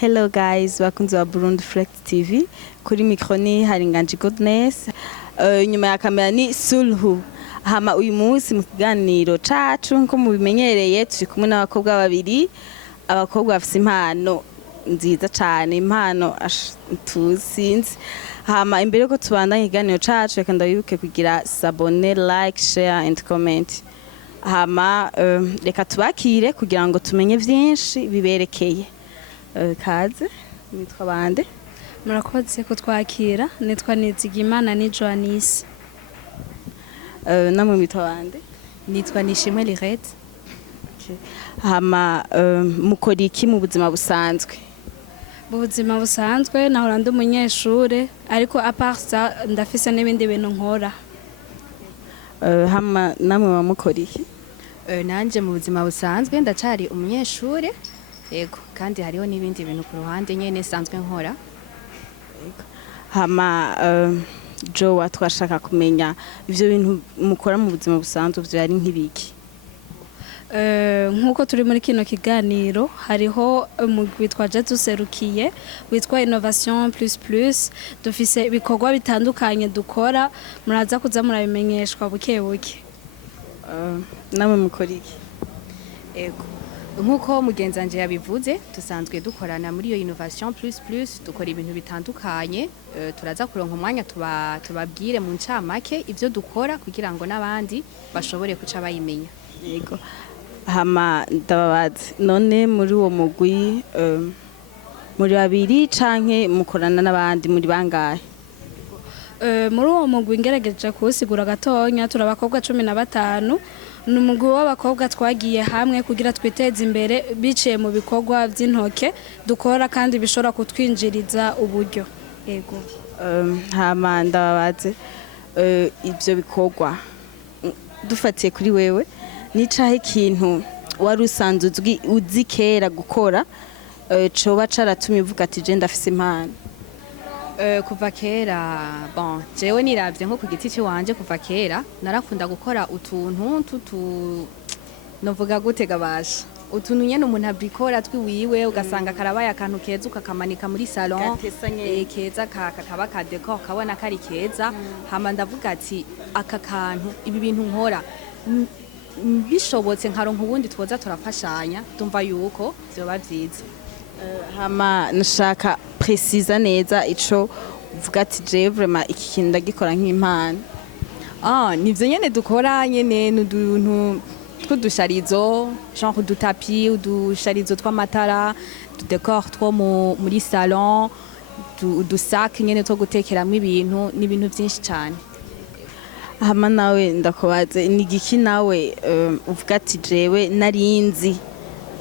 Hello guys, bakunzi wa Burundi Flex TV. Kuri mikroni hari Nganji Goodness. Nyuma ya kamera ni Sulhu. Hama uyu munsi mu kiganiro cacu nko mubimenyereye turi kumwe n'abakobwa babiri. Abakobwa bafise impano nziza cyane, impano tuzinzi. Hama imbere ko tubandanya ikiganiro cacu reka ndabibuke kugira s'abonner, like, share and comment. Hama reka tubakire kugira ngo tumenye vyinshi biberekeye. Kaze nitwa bande? Murakoze ko twakira, nitwa Nizigimana ni Joannis. Namwe mitwa bande? Nitwa Nishimwe Lirette. Hama mukora iki mu buzima busanzwe? Mu buzima busanzwe nahora ndi umunyeshure ariko apart ça ndafise n'ibindi bintu nkora. Hama namwe bamukora iki? Nanje mu buzima busanzwe ndacari umunyeshure. Yego kandi hariho n'ibindi bintu ku ruhande nyene sanzwe nkora. Hama Joa twashaka kumenya ivyo bintu mukora mu buzima busanzwe vyo ari nk'ibiki? Nkuko turi muri kino kiganiro hariho umugwi twaje duserukiye witwa Innovation plus dufise ibikorwa bitandukanye dukora muraza kuza murabimenyeshwa buke buke. Namwe mukora iki? Yego nkuko mugenzanje yabivuze dusanzwe dukorana muri iyo Innovation plus dukora ibintu bitandukanye turaza kuronka umwanya tubabwire mu ncamake ivyo dukora kugira ngo nabandi bashobore kuca bayimenya. Yego hama ndababaze none muri uwo mugwi muri babiri canke mukorana n'abandi muri bangahe? Muri uwo mugwi ngerageje kusigura gatonya turabakobwa 15 numugwi w'abakobwa twagiye hamwe kugira twiteze imbere biciye mu bikorwa by'intoke dukora kandi bishobora kutwinjiriza uburyo. Yego hama ndababaze ivyo bikorwa dufatiye kuri wewe nicaho ikintu wari usanzwe uzi kera gukora coba caratumye uvuga ati je ndafise impano? Kuva kera bon jewe niravye nko ku giti ciwanje kuva kera narakunda gukora utuntu novuga gutega basha utuntu nyene umuntu abrikora twiwiwe ugasanga karabaye akantu keza ukakamanika muri salon keza kakaba ka decor kabona kari keza hama ndavuga ati aka kantu ibi bintu nkora bishobotse nkaronka ubundi twoza turafashanya ndumva yuko vyoba vyiza. Hama nashaka precisa neza ico uvuga ati je vraiment iki kintu ndagikora nk'impano. Nivyo nyene dukora nyene n'uduntu twudusharizo genre udutapi udusharizo tw'amatara udecor two muri salon udusac nyene two gutekeramwo ibintu n'ibintu vyinshi cane. Hama nawe ndakubaze ni giki nawe uvuga ati jewe narinzi?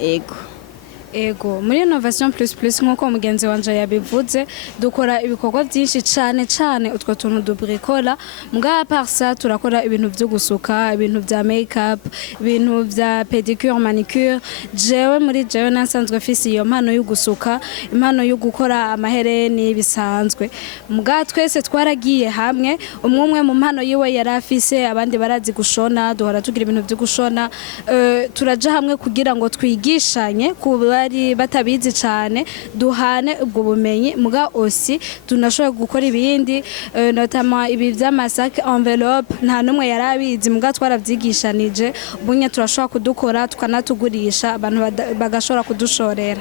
Ego muri Innovation plus nkuko mugenzi wanje yabivuze dukora ibikorwa byinshi cyane utwo tuntu dubrikola mga parsa turakora ibintu byo gusuka ibintu bya makeup ibintu bya pedicure manicure jewe nasanzwe afise iyo mpano yo gusuka impano yo gukora amahereni bisanzwe mga twese twaragiye hamwe umwe mu mpano yiwe yarafise abandi barazi gushona duhora tugira ibintu byo gushona turaja hamwe kugira ngo twigishanye bari batabizi cyane duhane ubwo bumenyi muga osi tunashobora gukora ibindi notamment ibi by'amasake envelope nta numwe yarabizi muga twaravyigishanije bunye turashobora kudukora tukanatugurisha abantu bagashobora kudushorera.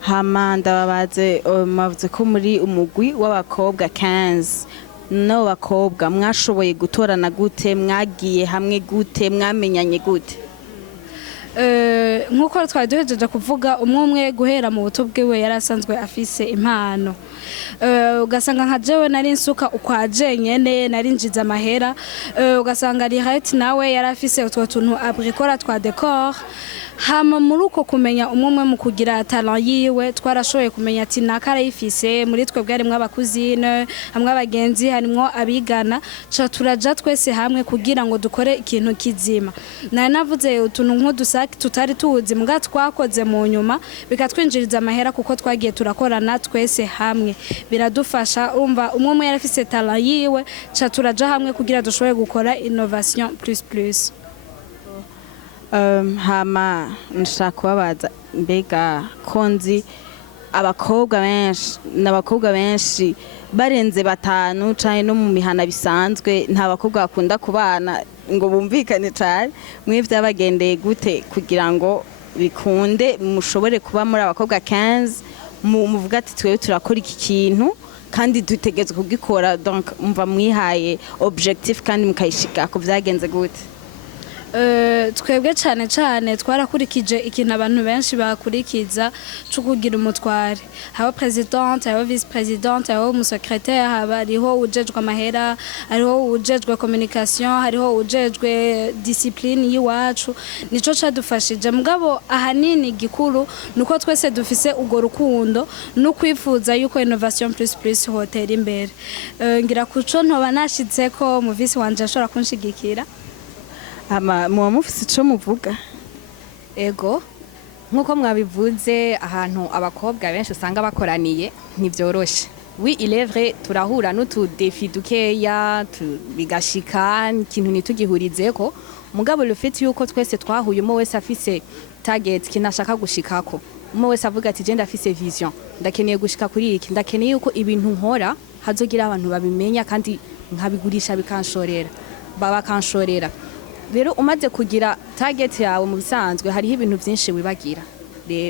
Hama ndababaze mavuze ko muri umugwi w'abakobwa 15 no bakobwa mwashoboye gutorana gute mwagiye hamwe gute mwamenyanye gute? Nkuko twari duhejeje kuvuga umwe guhera mu buto bwiwe yarasanzwe afise impano ugasanga nka jewe nari nsuka ukwaje nyene nari njiza amahera ugasanga Lirette nawe yarafise utwo tuntu abrikora twa decor hama muri uko kumenya umwe mu kugira talent yiwe twarashoboye kumenya ati nakara yifise muri twe bwarimwe abakuzine hamwe abagenzi harimwo abigana ca turaja twese hamwe kugira ngo dukore ikintu kizima nari navuze utuntu nk'udusaki tutari tuzi mbwa twakoze mu nyuma bikatwinjiriza amahera kuko twagiye turakorana twese hamwe biradufasha umva umwe yarafise talent yiwe ca turaja hamwe kugira dushobore gukora Innovation plus. Hama nshaka kubabaza mbega konzi n'abakobwa benshi barenze batanu canke no mu mihana bisanzwe nta bakobwa bakunda kubana ngo bumvikane cyane mwe vyabagendeye gute kugira ngo bikunde mushobore kuba muri abakobwa 15 muvuga ati twewe turakora iki kintu kandi dutegetswe kugikora donc umva mwihaye objectif kandi mukayishika ko vyagenze gute? Twebwe cyane twarakurikije ikintu abantu benshi bakurikiza cyo kugira umutware, haba presidente, haba vice presidente, haba umusecrétaire, hariho ujejwe amahera, hariho ujejwe communication, hariho ujejwe discipline yiwacu. Nico cadufashije mugabo ahanini gikuru nuko twese dufise ugo rukundo no kwifuza yuko innovation plus hotera imbere. Ngira kuco ntoba nashitseko mu vice wanje ashobora kunshigikira. Muba mufise ico muvuga? Ego nkuko mwabivuze ahantu abakobwa benshi usanga bakoraniye ntivyoroshe. Oui, il est vrai turahura n'utu défi dukeya bigashika ikintu nitugihurizeko mugabo le fait yuko twese twahuye umwe wese afise target kinashaka gushikako, umwe wese avuga ati je ndafise vision, ndakeneye gushika kuri iki, ndakeneye yuko ibintu nkora hazogira abantu babimenya kandi nkabigurisha bakanshorera. Rero umaze kugira target yawe mu bisanzwe hariho ibintu byinshi wibagira.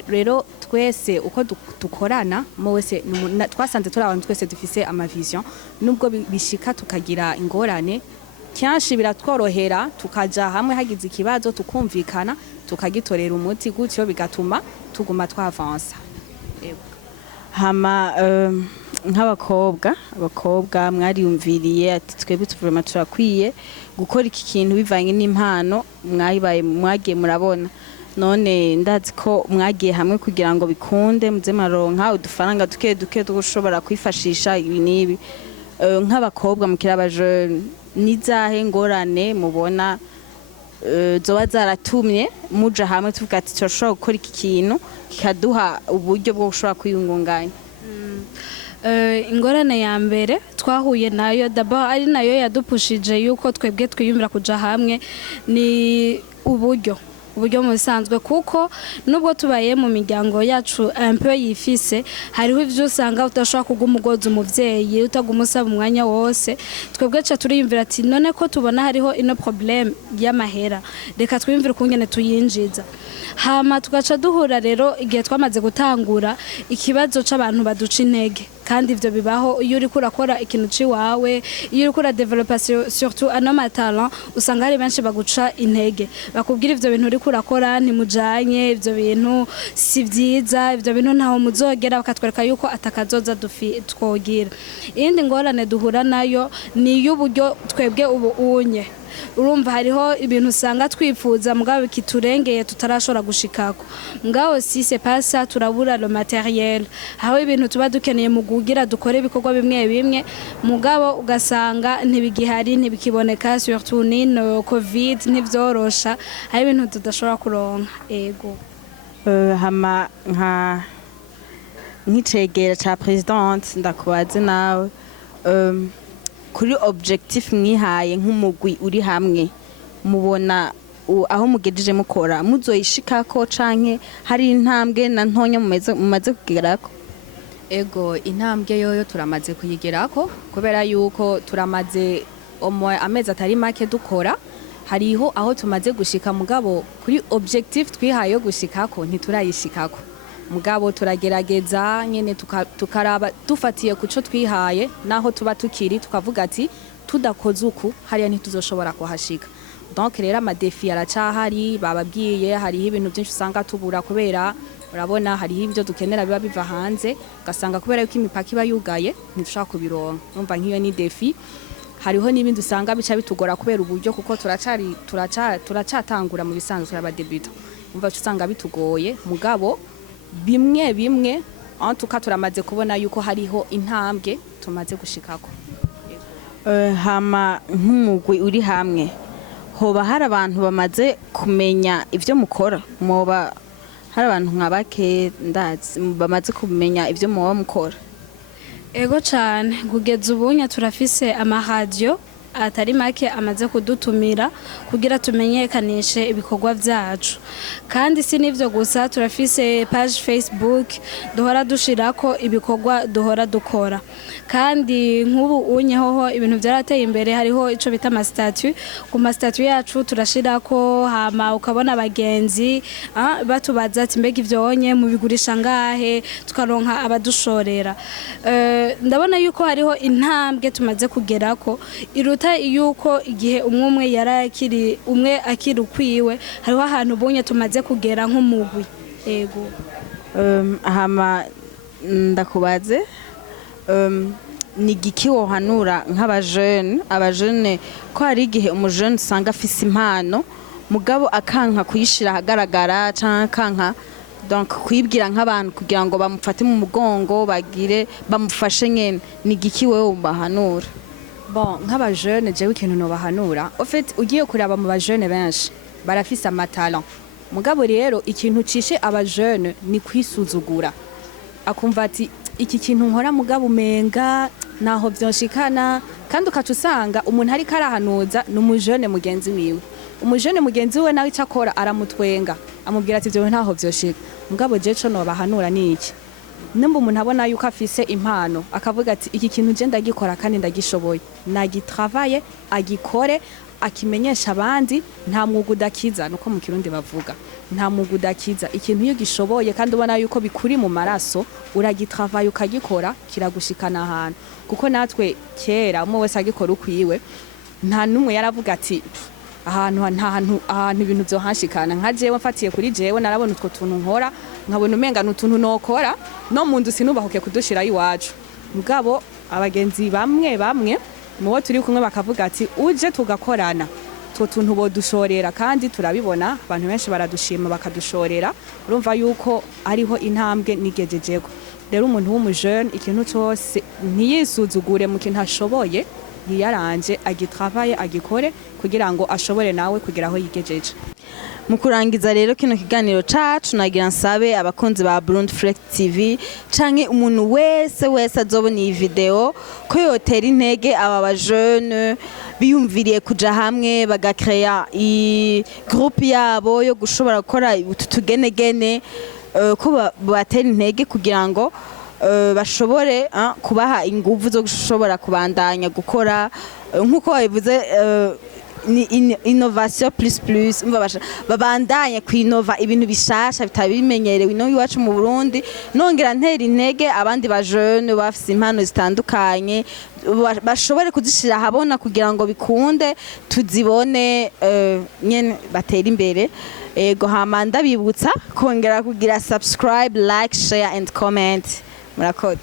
Rero twese uko dukorana mo wese twasanze turi abantu twese dufise ama vision nubwo bishika tukagira ingorane cyanshi biratworohera tukaja hamwe hagize ikibazo tukumvikana tukagitorera umuti gutyo bigatuma tuguma twavansa. Hama nk'abakobwa mwariyumviriye ati twebwe vraiment turakwiye gukora iki kintu bivanye n'impano mwagiye murabona, none ndazi ko mwagiye hamwe kugira ngo bikunde muze maronka udufaranga duke tugushobora kwifashisha ibi nibi. Nk'abakobwa mukira Abajeune nizahe ngorane mubona zoba zaratumye muja hamwe tuvuga ati turashobora gukora iki kintu kikaduha uburyo bwo gushobora kwiyungunganya? Ingorane ya mbere twahuye nayo d'abord ari nayo yadupushije yuko twebwe twiyumvira kuja hamwe ni uburyo mu bisanzwe kuko nubwo tubaye mu miryango yacu un peu yifise hariho ivyo usanga utashobora kuguma ugoza umuvyeyi utaguma usaba umwanya wose. Twebwe ca turiyumvira ati none ko tubona hariho ino problème y'amahera reka twiyumvire kungene tuyinjiza, hama tugaca duhura rero igihe twamaze gutangura ikibazo c'abantu baduca intege kandi ivyo bibaho iyo uri kurakora ikintu ciwawe, iyo uri kura developer surtout anoma talent usanga hari benshi baguca intege bakubwira ivyo bintu uri kurakora ntimujanye, ivyo bintu si vyiza, ivyo bintu ntaho muzogera, bakatwereka yuko atakazoza twogira. Iyindi ngorane duhura nayo ni y'uburyo twebwe ubu unye urumva hariho ibintu usanga twifuza mugabo bikiturengeye tutarashobora gushikako, mugabo si c'est pas ça, turabura le matériel, aho ibintu tuba dukeneye mu kugira dukore ibikorwa bimwe mugabo ugasanga ntibigihari ntibikiboneka surtout nino covid ntivyorosha, hari ibintu tudashobora kuronka. Ego hama nk'icegera ca presidente ndakubaze nawe kuri objectif mwihaye nk'umugwi uri hamwe mubona aho mugejeje mukora muzoyishikako canke hari intambwe na ntonya mumaze kugerako? Ego intambwe yoyo turamaze kuyigerako kubera yuko turamaze amezi atari make dukora, hariho aho tumaze gushika mugabo kuri objectif twihaye yo gushikako ntiturayishikako, mugabo turagerageza nyene tukaraba dufatiye kuco twihaye naho tuba tukiri tukavuga ati tudakoze uku hariya ntituzoshobora kuhashika. Donc rero amadefi aracahari, bababwiye hariho ibintu byinshi usanga tubura kubera urabona hariho ibyo dukenera biba biva hanze ugasanga kubera yuko imipaka iba yugaye ntitushaka kubironka, umva nk'iyo ni defi. Hariho n'ibindi usanga bica bitugora kubera uburyo kuko turacatangura mu bisanzwe y'abadebutant, umva usanga bitugoye mugabo bimwe en tout cas turamaze kubona yuko hariho intambwe tumaze gushikako. Hama nk'umugwi uri hamwe hoba hari abantu bamaze kumenya ivyo mukora, moba hari abantu nk'abake ndazi bamaze kumenya ivyo muba mukora? Ego cyane kugeza ubunya turafise ama radio atari make amaze kudutumira kugira tumenyekanishe ibikorwa vyacu. Kandi si nivyo gusa, turafise page Facebook duhora dushirako ibikorwa duhora dukora. Kandi nk'ubu unyehoho ibintu vyarateye imbere, hariho ico bita ama statut. Ku ma statut yacu turashirako, hama ukabona abagenzi batubaza ati mbega ivyonye mubigurisha ngahe, tukaronka abadushorera. Ndabona yuko hariho intambwe tumaze kugerako iruta yuko igihe umwe yarakiri umwe akiri ukwiwe, hariho ahantu bunye tumaze kugera nk'umugwi. Yego. Hama ndakubaze, ni igiki wohanura nk'abajeune ko hari igihe umujeune usanga afise impano mugabo akanka kuyishira ahagaragara canke akanka donc kwibwira nk'abantu kugira ngo bamufate mu mugongo bamufashe nyene, ni igiki wewe ubahanura? Bon, nk'abajeune jewe ikintu nobahanura, en fait ugiye kuraba mu bajeune benshi barafise amatalent, mugabo rero ikintu cishe abajeune ni kwisuzugura, akumva ati iki kintu nkora mugabo umenga naho vyonshikana, kandi ukaca usanga umuntu ariko arahanuza n'umujeune mugenzi wiwe. Umujeune mugenzi we nawe icakora aramutwenga, amubwira ati vyo ntaho vyoshika. Mugabo je co nobahanura ni iki? Nimba umuntu abona yuko afise impano akavuga ati iki kintu je ndagikora kandi ndagishoboye, nagitravaye agikore, akimenyesha abandi, nta mwuga udakiza, nuko mu Kirundi bavuga nta mwuga udakiza. Ikintu iyo gishoboye kandi ubona yuko bikuri mu maraso, uragitravaye ukagikora, kiragushikana ahantu. Kuko natwe kera umwe wese agikora ukwiwe, nta numwe yaravuga ati ahantu ibintu vyohanshikana. Nka jewe mfatiye kuri jewe, narabona utwo tuntu nkora nkabona umenga n'utuntu nokora no mundu sinubahuke kudushira iwacu. Mugabo abagenzi bamwe mubo turi kumwe bakavuga ati uje tugakorana, two tuntu bodushorera, kandi turabibona abantu benshi baradushima bakadushorera. Urumva yuko ariho intambwe nigejejeko. Rero umuntu w'umujeune ikintu cyose ntiyisuzugure mu kintu ashoboye, yiyaranje agitravaye agikore kugira ngo ashobore nawe kugira aho yigejeje. Mu kurangiza rero kino kiganiro cacu, nagira nsabe abakunzi ba Burundi Flex TV canke umuntu wese azobona iyi video ko yotera intege aba bajeune biyumviriye kuja hamwe bagakrea i groupe yabo yo gushobora gukora utugenegene, ko batera intege kugira ngo bashobore kubaha inguvu zo gushobora kubandanya gukora nkuko babivuze, ni innovation plus babandanye kwinova ibintu bishasha bitabimenyerewe ino iwacu mu Burundi. Nongera ntera intege abandi bajeune bafise impano zitandukanye bashobore kuzishira habona kugira ngo bikunde tuzibone, nyene batera imbere. Ego hama ndabibutsa kongera kugira subscribe, like, share and comment. Murakoze.